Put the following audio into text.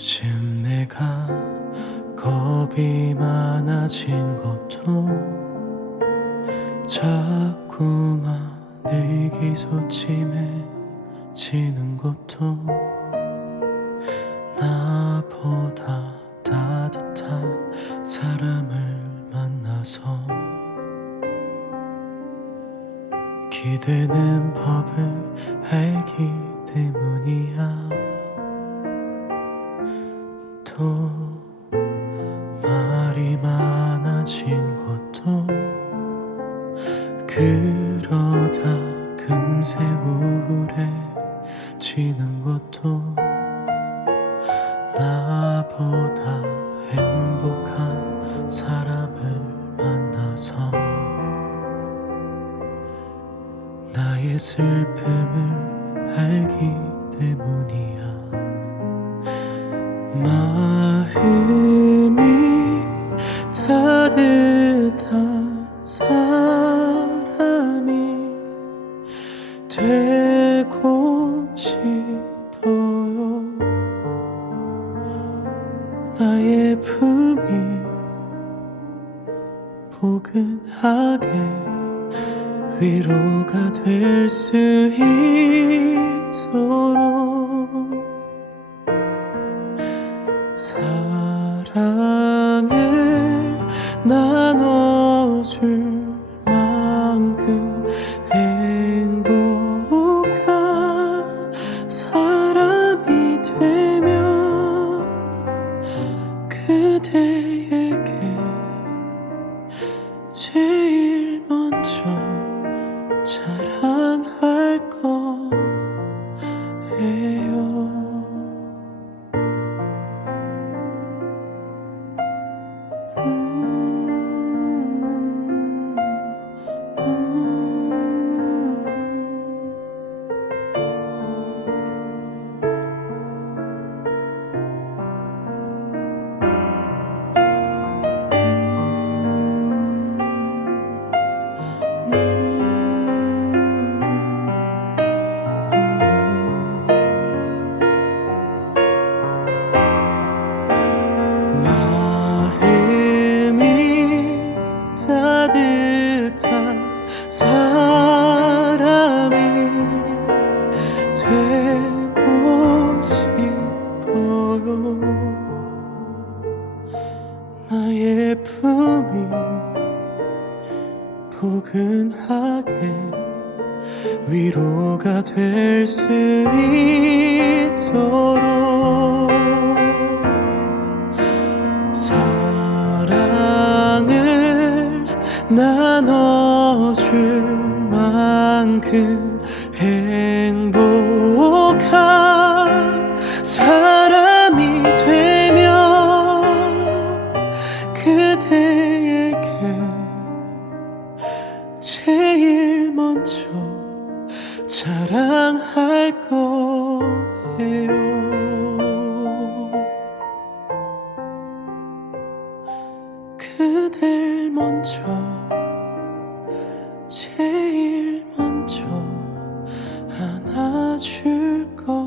요즘 내가 겁이 많아진 것도 자꾸만 의기소침해지는 것도 나보다 따뜻한 사람을 만나서 기대는 법을 알기 때문이야 또 말이 많아진 것도 그러다 금세 우울해지는 것도 나보다 행복한 사람을 만나서 나의 슬픔을 알기 때문이야 마음이 따뜻한 사람이 되고 싶어요. 나의 품이 포근하게 위로가 될 수 있도록 사랑을 나눠줄 만큼 행복한 사람이 되면 그대에게 제 나의 품이 포근하게 위로가 될 수 있도록 사랑을 나눠줄 만큼 행 그대에게 제일 먼저 자랑할 거예요. 그댈 먼저 제일 먼저 안아줄 거